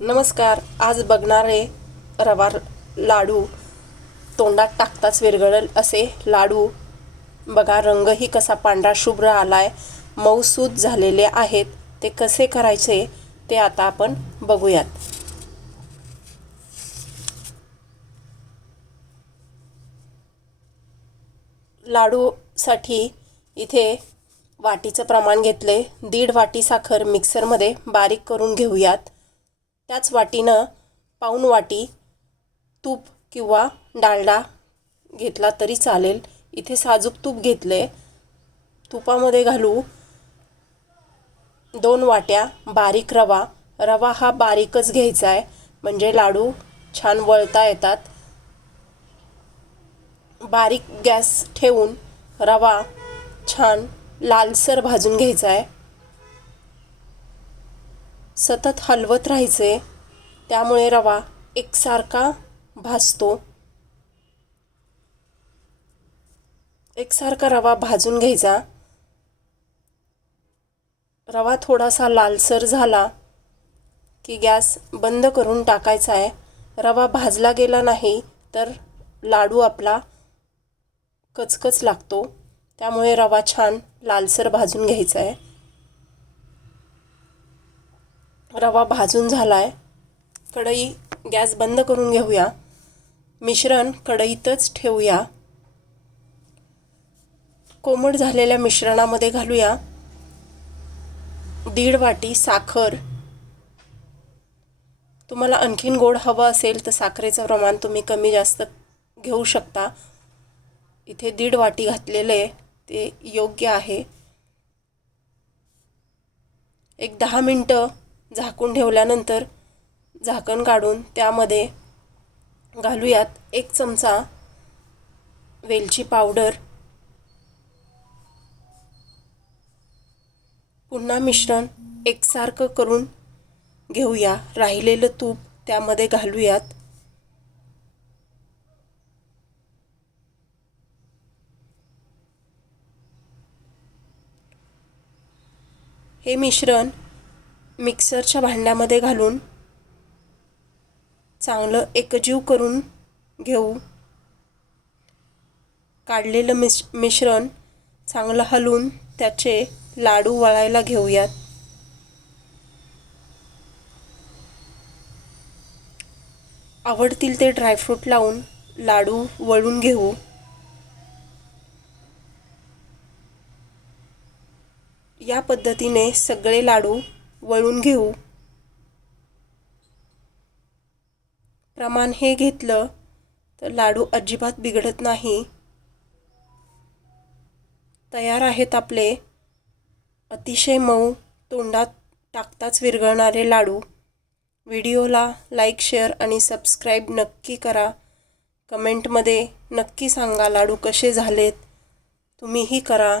नमस्कार. आज बघणारे रवा लाडू. तोंडात टाकताच विरघळेल असे लाडू. बघा रंगही कसा पांढरा शुभ्र आलाय. मऊसूद झालेले आहेत. ते कसे करायचे ते आता आपण बघूयात. लाडूसाठी इथे वाटीचं प्रमाण घेतले दीड वाटी साखर मिक्सरमध्ये बारीक करून घेऊयात. त्याच वाटीनं पाऊण वाटी तूप किंवा डालडा घेतला तरी चालेल. इथे साजूक तूप घेतले. तुपामध्ये घालू दोन वाट्या बारीक रवा. रवा हा बारीकच घ्यायचा आहे म्हणजे लाडू छान वळता येतात. बारीक गॅस ठेवून रवा छान लालसर भाजून घ्यायचा आहे सतत हलवत राहायचे त्यामुळे रवा एकसारखा भाजतो. एकसारखा रवा भाजून घ्यायचा. रवा थोडासा लालसर झाला की गॅस बंद करून टाकायचा आहे रवा भाजला गेला नाही तर लाडू आपला कचकच लागतो. त्यामुळे रवा छान लालसर भाजून घ्यायचा आहे रवा भाजून झाला आहे कढई गॅस बंद करून घेऊया. मिश्रण कढईतच ठेवूया. कोमट झालेल्या मिश्रणामध्ये घालूया. दीड वाटी साखर. तुम्हाला आणखीन गोड हवं असेल तर साखरेचं प्रमाण तुम्ही कमी जास्त घेऊ शकता. इथे दीड वाटी घातलेले ते योग्य आहे. एक दहा मिनटं झाकून ठेवल्यानंतर झाकण काढून त्यामध्ये घालूयात एक चमचा वेलची पावडर पुन्हा मिश्रण एकसारखं करून घेऊया. राहिलेलं तूप त्यामध्ये घालूयात. हे मिश्रण मिक्सरच्या भांड्यामध्ये घालून चांगलं एकजीव करून घेऊ. काढलेलं मिश मिश्रण चांगलं हलवून त्याचे लाडू वळायला घेऊयात. आवडतील ते ड्रायफ्रूट लावून लाडू वळून घेऊ. या पद्धतीने सगळे लाडू वळून घेऊ. प्रमाण हे घेतलं तर लाडू अजिबात बिघडत नाही. तयार आहेत आपले. अतिशय मऊ तोंडात टाकताच विरघळणारे लाडू. व्हिडिओला लाईक शेअर आणि सबस्क्राईब नक्की करा. कमेंटमध्ये नक्की सांगा लाडू कसे झालेत. तुम्हीही करा.